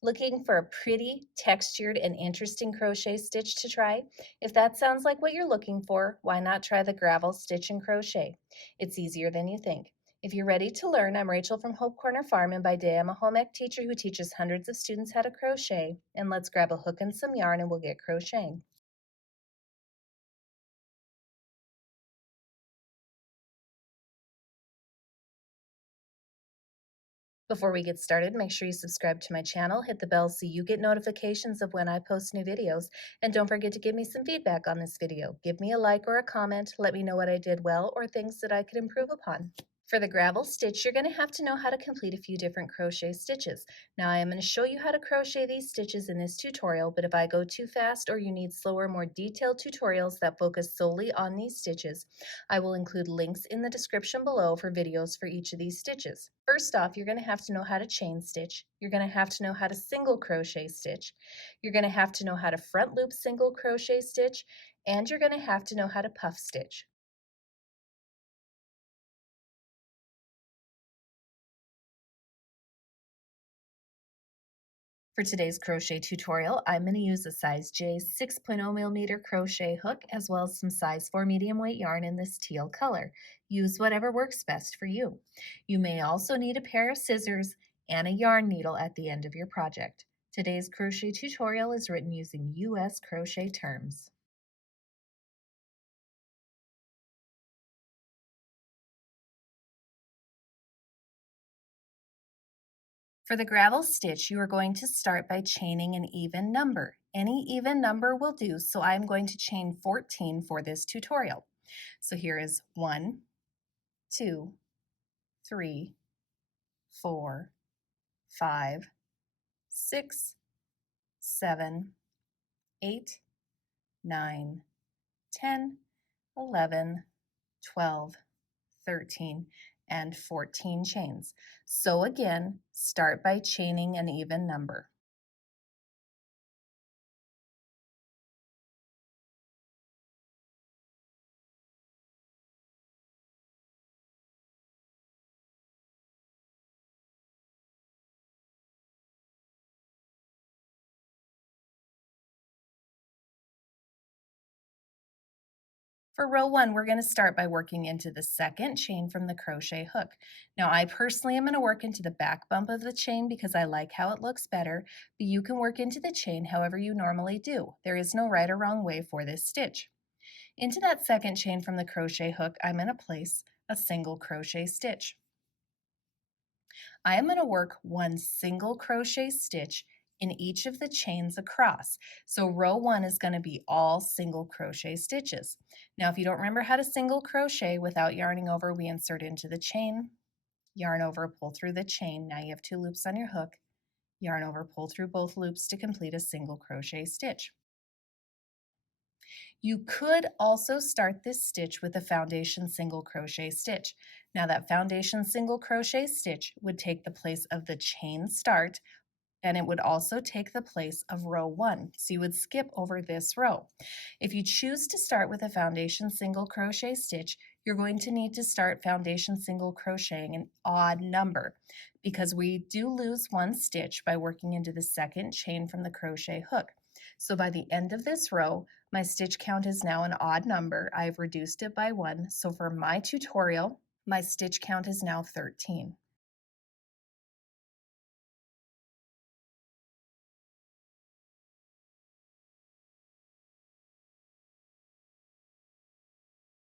Looking for a pretty, textured, and interesting crochet stitch to try? If that sounds like what you're looking for, why not try the gravel stitch and crochet? It's easier than you think. If you're ready to learn, I'm Rachel from Hope Corner Farm, and by day I'm a home ec teacher who teaches hundreds of students how to crochet. And let's grab a hook and some yarn and we'll get crocheting. Before we get started, make sure you subscribe to my channel, hit the bell so you get notifications of when I post new videos, and don't forget to give me some feedback on this video. Give me a like or a comment, let me know what I did well or things that I could improve upon. For the gravel stitch, you're going to have to know how to complete a few different crochet stitches. Now I am going to show you how to crochet these stitches in this tutorial, but if I go too fast or you need slower, more detailed tutorials that focus solely on these stitches, I will include links in the description below for videos for each of these stitches. First off, you're going to have to know how to chain stitch. You're going to have to know how to single crochet stitch. You're going to have to know how to front loop single crochet stitch, and you're going to have to know how to puff stitch. For today's crochet tutorial, I'm going to use a size J 6.0 millimeter crochet hook as well as some size 4 medium weight yarn in this teal color. Use whatever works best for you. You may also need a pair of scissors and a yarn needle at the end of your project. Today's crochet tutorial is written using US crochet terms. For the gravel stitch, you are going to start by chaining an even number. Any even number will do, so I'm going to chain 14 for this tutorial. So here is 1, 2, 3, 4, 5, 6, 7, 8, 9, 10, 11, 12, 13, and 14 chains. So again, start by chaining an even number. For row 1, we're going to start by working into the second chain from the crochet hook. Now I personally am going to work into the back bump of the chain because I like how it looks better, but you can work into the chain however you normally do. There is no right or wrong way for this stitch. Into that second chain from the crochet hook, I'm going to place a single crochet stitch. I am going to work one single crochet stitch in each of the chains across. So row 1 is going to be all single crochet stitches. Now if you don't remember how to single crochet without yarning over, we insert into the chain, yarn over, pull through the chain. Now you have 2 loops on your hook, yarn over, pull through both loops to complete a single crochet stitch. You could also start this stitch with a foundation single crochet stitch. Now that foundation single crochet stitch would take the place of the chain start, and it would also take the place of row 1. So you would skip over this row. If you choose to start with a foundation single crochet stitch, you're going to need to start foundation single crocheting an odd number because we do lose one stitch by working into the second chain from the crochet hook. So by the end of this row, my stitch count is now an odd number. I've reduced it by 1. So for my tutorial, my stitch count is now 13.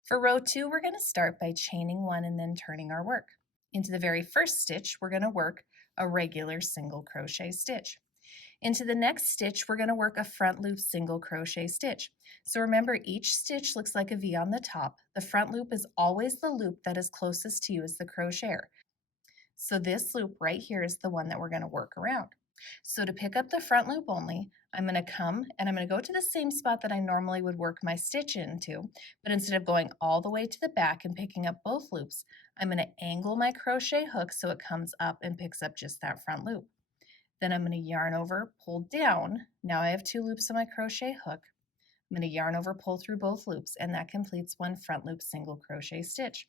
For row 2, we're going to start by chaining 1 and then turning our work. Into the very first stitch, we're going to work a regular single crochet stitch. Into the next stitch, we're going to work a front loop single crochet stitch. So remember, each stitch looks like a V on the top. The front loop is always the loop that is closest to you as the crocheter. So this loop right here is the one that we're going to work around. So to pick up the front loop only, I'm going to come and I'm going to go to the same spot that I normally would work my stitch into, but instead of going all the way to the back and picking up both loops, I'm going to angle my crochet hook so it comes up and picks up just that front loop. Then I'm going to yarn over, pull down. Now I have 2 loops on my crochet hook. I'm going to yarn over, pull through both loops, and that completes one front loop single crochet stitch.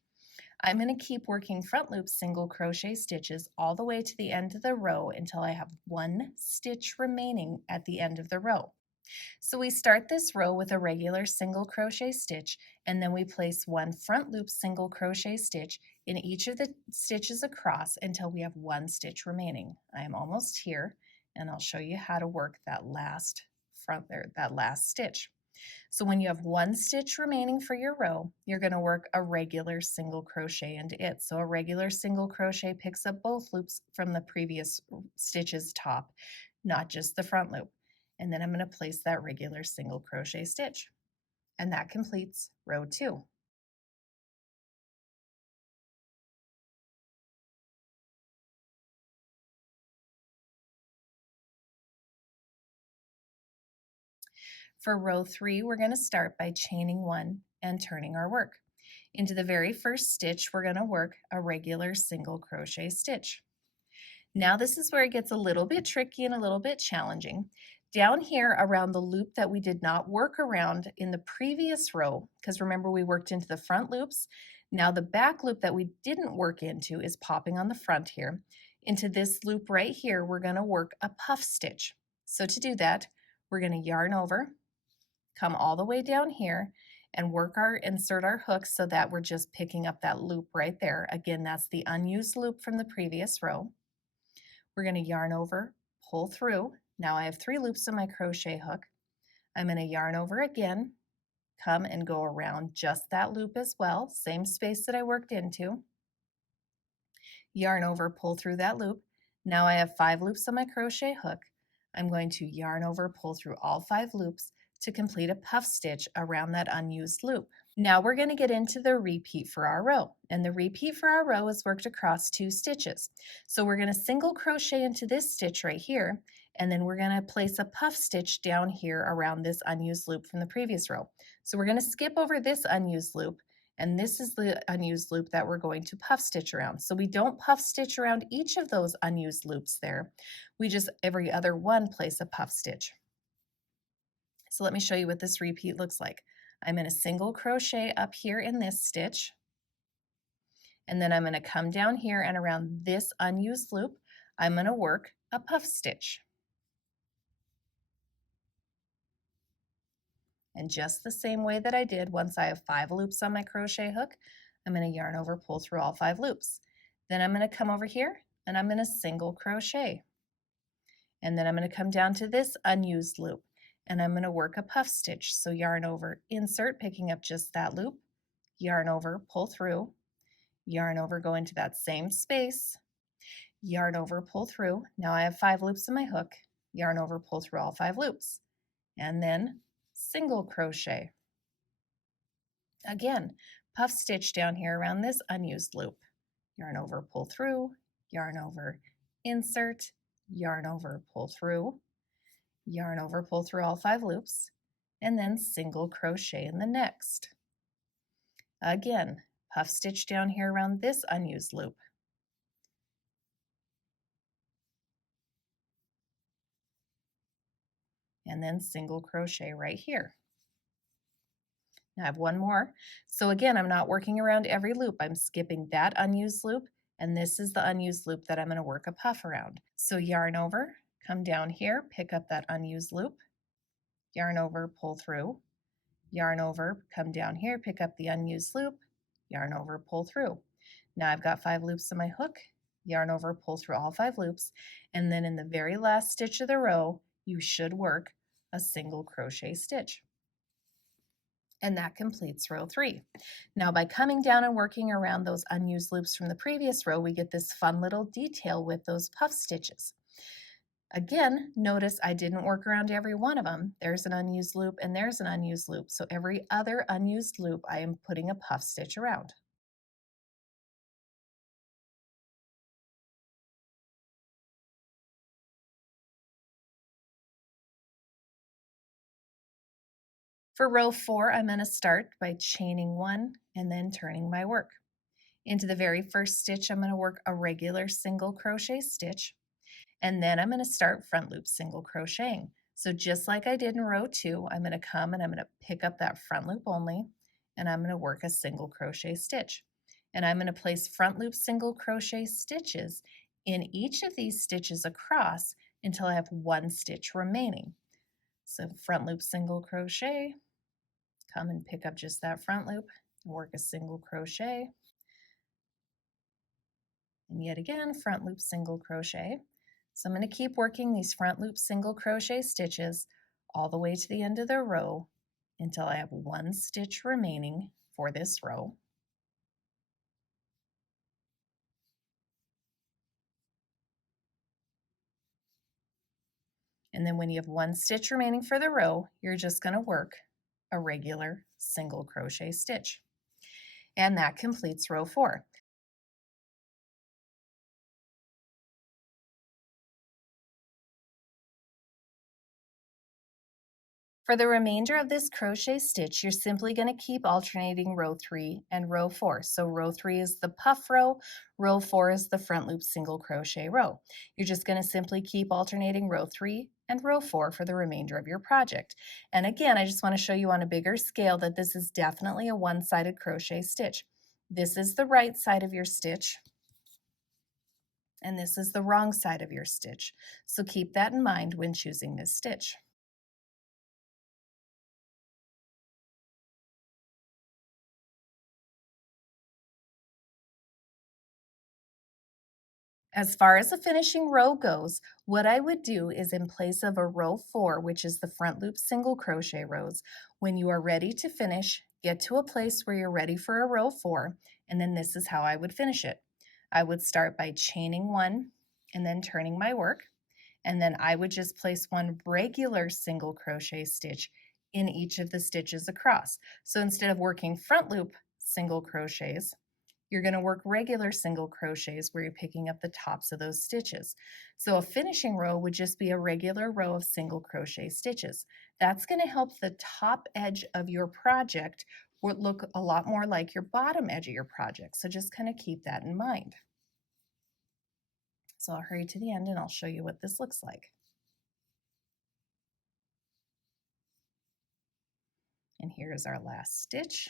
I'm going to keep working front loop single crochet stitches all the way to the end of the row until I have one stitch remaining at the end of the row. So we start this row with a regular single crochet stitch, and then we place one front loop single crochet stitch in each of the stitches across until we have one stitch remaining. I am almost here, and I'll show you how to work that last stitch. So when you have one stitch remaining for your row, you're going to work a regular single crochet into it. So a regular single crochet picks up both loops from the previous stitch's top, not just the front loop. And then I'm going to place that regular single crochet stitch. And that completes row 2. For row 3, we're going to start by chaining 1 and turning our work. Into the very first stitch, we're going to work a regular single crochet stitch. Now this is where it gets a little bit tricky and a little bit challenging. Down here around the loop that we did not work around in the previous row, because remember we worked into the front loops, now the back loop that we didn't work into is popping on the front here. Into this loop right here, we're going to work a puff stitch. So to do that, we're going to yarn over, come all the way down here, and insert our hooks so that we're just picking up that loop right there. Again, that's the unused loop from the previous row. We're going to yarn over, pull through. Now I have 3 loops on my crochet hook. I'm going to yarn over again, come and go around just that loop as well, same space that I worked into. Yarn over, pull through that loop. Now I have 5 loops on my crochet hook. I'm going to yarn over, pull through all 5 loops to complete a puff stitch around that unused loop. Now we're going to get into the repeat for our row, and the repeat for our row is worked across 2 stitches. So we're going to single crochet into this stitch right here, and then we're going to place a puff stitch down here around this unused loop from the previous row. So we're going to skip over this unused loop, and this is the unused loop that we're going to puff stitch around. So we don't puff stitch around each of those unused loops there. We just every other one place a puff stitch. So let me show you what this repeat looks like. I'm going to single crochet up here in this stitch, and then I'm going to come down here and around this unused loop, I'm going to work a puff stitch. And just the same way that I did, once I have 5 loops on my crochet hook, I'm going to yarn over, pull through all 5 loops. Then I'm going to come over here and I'm going to single crochet. And then I'm going to come down to this unused loop and I'm going to work a puff stitch. So yarn over, insert, picking up just that loop, yarn over, pull through, yarn over, go into that same space, yarn over, pull through. Now I have 5 loops in my hook, yarn over, pull through all 5 loops, and then single crochet. Again, puff stitch down here around this unused loop. Yarn over, pull through, yarn over, insert, yarn over, pull through, yarn over, pull through all 5 loops, and then single crochet in the next. Again, puff stitch down here around this unused loop. And then single crochet right here. Now I have one more. So again, I'm not working around every loop. I'm skipping that unused loop, and this is the unused loop that I'm going to work a puff around. So yarn over, come down here, pick up that unused loop, yarn over, pull through, yarn over, come down here, pick up the unused loop, yarn over, pull through. Now I've got 5 loops in my hook, yarn over, pull through all 5 loops, and then in the very last stitch of the row, you should work a single crochet stitch. And that completes row 3. Now by coming down and working around those unused loops from the previous row, we get this fun little detail with those puff stitches. Again, notice I didn't work around every one of them. There's an unused loop and there's an unused loop. So every other unused loop, I am putting a puff stitch around. For row 4, I'm going to start by chaining 1 and then turning my work. Into the very first stitch, I'm going to work a regular single crochet stitch, and then I'm going to start front loop single crocheting. So just like I did in row 2, I'm going to come and I'm going to pick up that front loop only, and I'm going to work a single crochet stitch. and I'm going to place front loop single crochet stitches in each of these stitches across until I have one stitch remaining. So front loop single crochet, come and pick up just that front loop, work a single crochet, and yet again front loop single crochet. So I'm going to keep working these front loop single crochet stitches all the way to the end of the row until I have one stitch remaining for this row. And then when you have one stitch remaining for the row, you're just going to work a regular single crochet stitch. And that completes row 4. For the remainder of this crochet stitch, you're simply going to keep alternating row 3 and row 4. So row 3 is the puff row 4 is the front loop single crochet row. You're just going to simply keep alternating row 3 and row 4 for the remainder of your project. And again, I just want to show you on a bigger scale that this is definitely a one-sided crochet stitch. This is the right side of your stitch, and this is the wrong side of your stitch. So keep that in mind when choosing this stitch. As far as the finishing row goes, what I would do is in place of a row 4, which is the front loop single crochet rows, when you are ready to finish, get to a place where you're ready for a row 4, and then this is how I would finish it. I would start by chaining 1 and then turning my work, and then I would just place one regular single crochet stitch in each of the stitches across. So instead of working front loop single crochets, you're going to work regular single crochets where you're picking up the tops of those stitches. So a finishing row would just be a regular row of single crochet stitches. That's going to help the top edge of your project look a lot more like your bottom edge of your project. So just kind of keep that in mind. So I'll hurry to the end and I'll show you what this looks like. And here's our last stitch.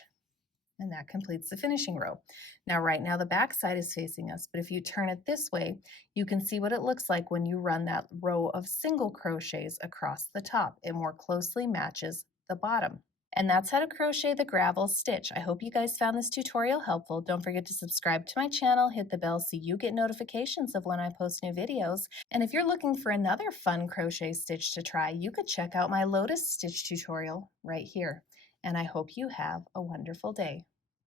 And that completes the finishing row. Now, right now the back side is facing us, but if you turn it this way, you can see what it looks like when you run that row of single crochets across the top. It more closely matches the bottom. And that's how to crochet the gravel stitch. I hope you guys found this tutorial helpful. Don't forget to subscribe to my channel, hit the bell so you get notifications of when I post new videos. And if you're looking for another fun crochet stitch to try, you could check out my lotus stitch tutorial right here. And I hope you have a wonderful day.